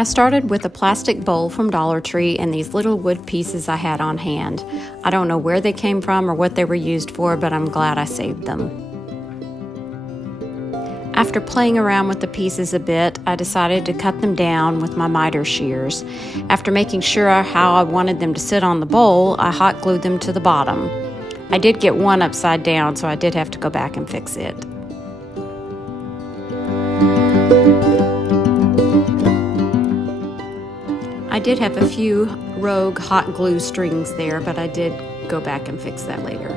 I started with a plastic bowl from Dollar Tree and these little wood pieces I had on hand. I don't know where they came from or what they were used for, but I'm glad I saved them. After playing around with the pieces a bit, I decided to cut them down with my miter shears. After making sure how I wanted them to sit on the bowl, I hot glued them to the bottom. I did get one upside down, so I did have to go back and fix it. I did have a few rogue hot glue strings there, but I did go back and fix that later.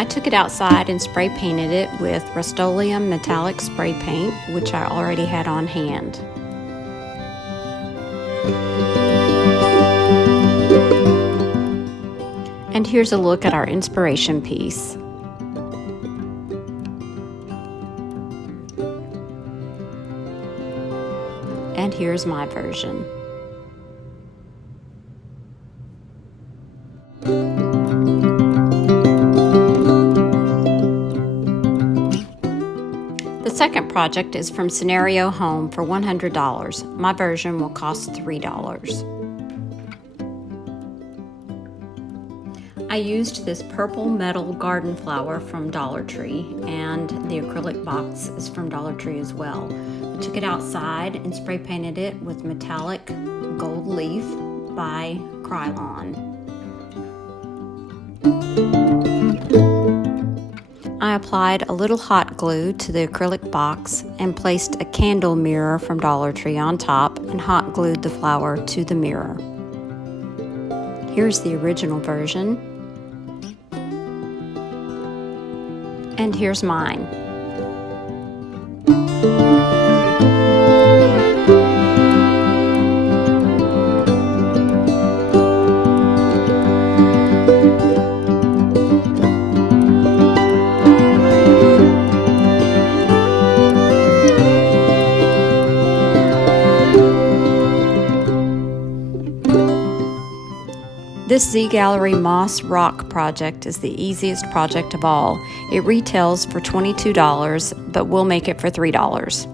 I took it outside and spray painted it with Rust-Oleum metallic spray paint, which I already had on hand. And here's a look at our inspiration piece. And here's my version. The second project is from Scenario Home for $100. My version will cost $3. I used this purple metal garden flower from Dollar Tree, and the acrylic box is from Dollar Tree as well. I took it outside and spray painted it with metallic gold leaf by Krylon. I applied a little hot glue to the acrylic box and placed a candle mirror from Dollar Tree on top and hot glued the flower to the mirror. Here's the original version. And here's mine. This Z Gallery Moss Rock project is the easiest project of all. It retails for $22, but we'll make it for $3.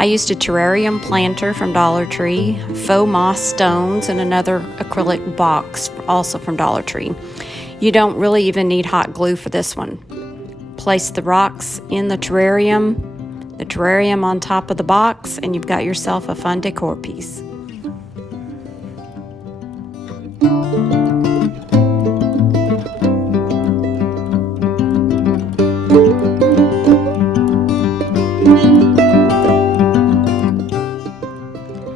I used a terrarium planter from Dollar Tree, faux moss stones, and another acrylic box also from Dollar Tree. You don't really even need hot glue for this one. Place the rocks in the terrarium on top of the box, and you've got yourself a fun decor piece.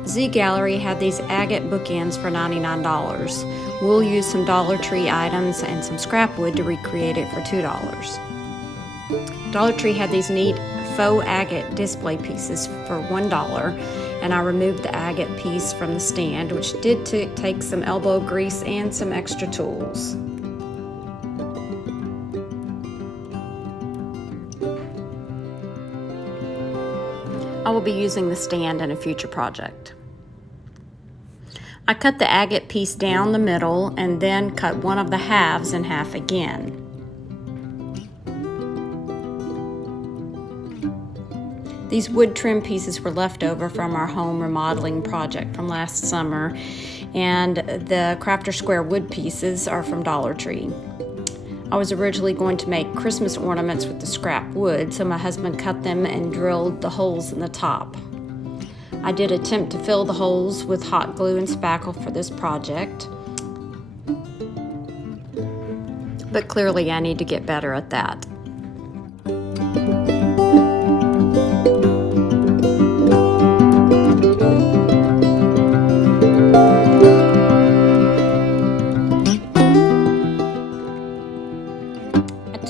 Z Gallery had these agate bookends for $99. We'll use some Dollar Tree items and some scrap wood to recreate it for $2. Dollar Tree had these neat faux agate display pieces for $1, and I removed the agate piece from the stand, which did take some elbow grease and some extra tools. I will be using the stand in a future project. I cut the agate piece down the middle and then cut one of the halves in half again. These wood trim pieces were left over from our home remodeling project from last summer, and the Crafter Square wood pieces are from Dollar Tree. I was originally going to make Christmas ornaments with the scrap wood, so my husband cut them and drilled the holes in the top. I did attempt to fill the holes with hot glue and spackle for this project, but clearly I need to get better at that.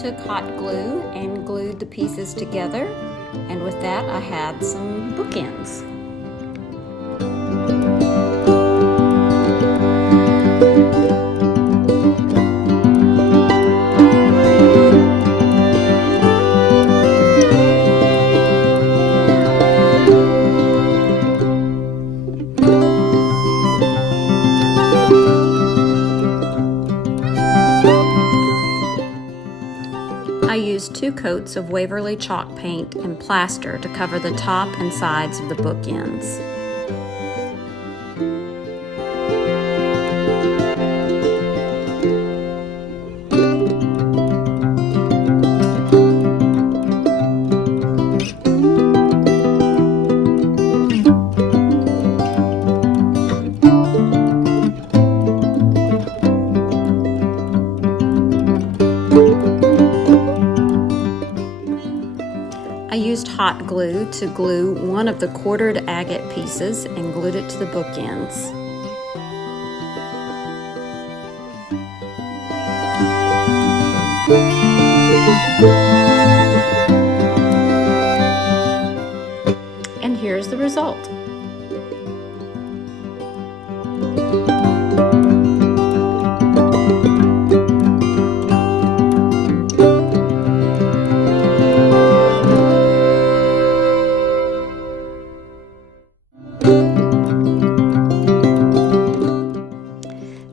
took hot glue and glued the pieces together, and with that I had some bookends. I used 2 coats of Waverly chalk paint and plaster to cover the top and sides of the bookends. I used hot glue to glue one of the quartered agate pieces and glued it to the bookends. And here's the result.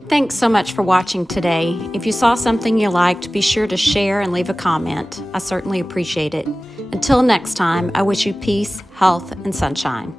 Thanks so much for watching today. If you saw something you liked, be sure to share and leave a comment. I certainly appreciate it. Until next time, I wish you peace, health, and sunshine.